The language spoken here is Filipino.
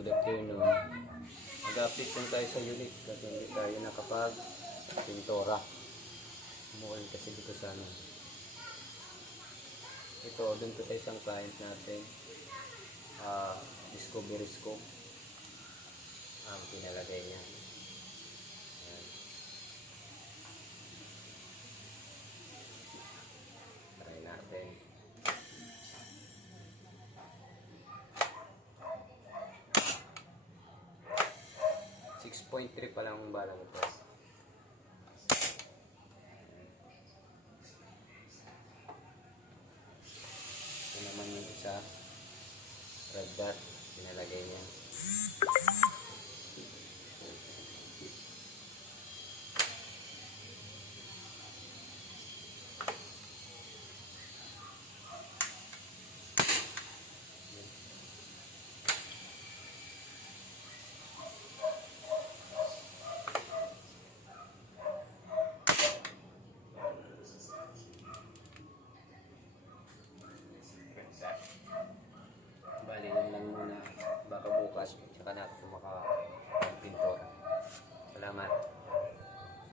Good afternoon. Mag-update lang tayo sa unit kasi hindi tayo nakapag-pintora. Umulan kasi dito sa ano. Ito, dun ko sa isang client natin. Discovery scope. Ang pinalagay niya. Ayan. Try natin. 6.3 pa lang ang bala mo po. Ito naman yung isa. Red dot. Pinalagay niya. Bali lang muna. Baka bukas. Tsaka natin